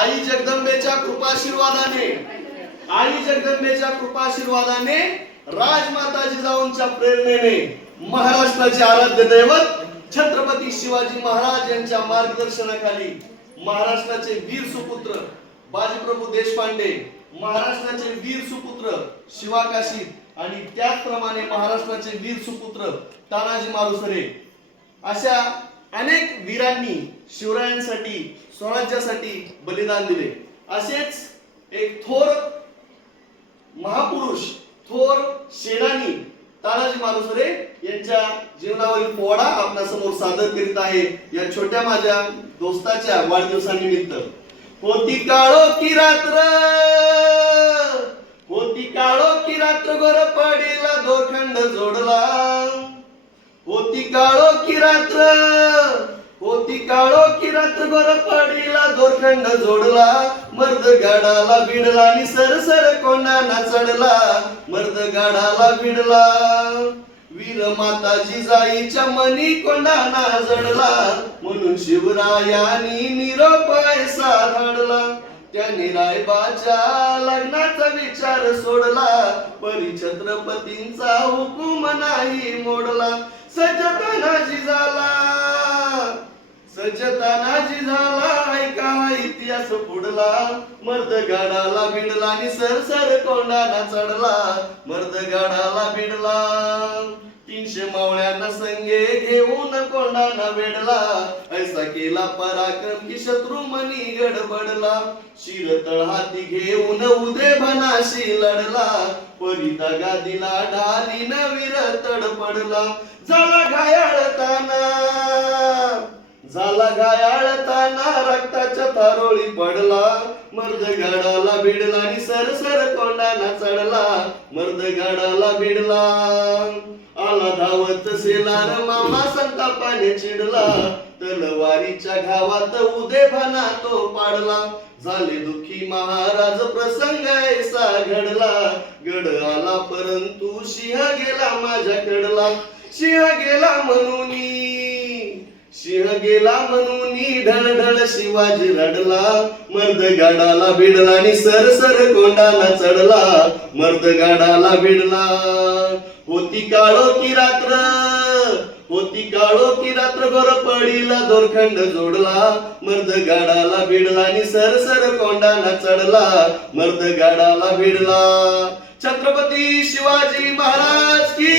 आई जगदंबेच्या कृपाशीर्वादाने राजमाता जिजाऊंच्या प्रेरणेने महाराष्ट्राचे आराध्य दैवत छत्रपती शिवाजी महाराज यांच्या मार्गदर्शनाखाली महाराष्ट्राचे वीर सुपुत्र बाजीप्रभू देशपांडे, महाराष्ट्राचे वीर सुपुत्र शिवाकाशी आणि त्याचप्रमाणे महाराष्ट्राचे वीर सुपुत्र तानाजी मालुसरे अशा अनेक वीरांनी शिवरायांसाठी स्वराज्यासाठी बलिदान दिले। असेच एक थोर महापुरुष, थोर सेनानी तानाजी मालुसरे यांच्या जीवनावरील पोवाडा आपल्या समोर सादर करीत आहे या छोट्या माझ्या दोस्ताच्या वाढदिवसानिमित्त। होती काळो की रात्र गोर पडीला दोरखंड जोडला। होती काळो की रात्र गोर पडीला दोरखंड जोडला। मर्द गाडाला भिडला आणि सरसर कोंडाना चढला। मर्द गाडाला भिडला वीर माता जिजाईच्या मनी कोंडाना जडला। म्हणून शिवरायांनी निरोप ऐसा धाडला। त्याने रायबाच्या लग्नाचा विचार सोडला। परी छत्रपतींचा हुकूम नाही मोडला। सज्जताना जिजाला ऐका इतिहास पुढला। मर्द गाडाला भिडला आणि सरसर कोंडाना चढला। मर्द गाडाला भिडला 300 मावळ्यांना संगे घेऊन कोंडाना वेडला। ऐसा केला पराक्रम की शत्रू मनी गडबडला। शिर तळहाती घेऊन उदे बनाशी लढला। परी दगा दिला ढालीन वीर तडपडला। झाला गायाळताना रक्ताच्या थारोळी पडला। मर्द गाडाला भिडला आणि सरसर कोंडाना चढला। मर्द गाडाला भिडला आला धावत सेनार मामा संतापाने चिडला। तलवारीच्या घावात उदे भना तो पाडला। झाले दुखी महाराज प्रसंग ऐसा घडला। गड आला परंतु सिंह गेला माझ्याकडला। सिंह गेला म्हणून ढळढळ शिवाजी रडला। मर्द गाडाला भिडला आणि सरसर कोंडाना चढला। मर्द गाडाला भिडला होती काळो की रात्र गोर पडीला दोरखंड जोडला। मर्द गाडाला भिडला आणि सरसर कोंडाना चढला। मर्द गाडाला भिडला। छत्रपती शिवाजी महाराज की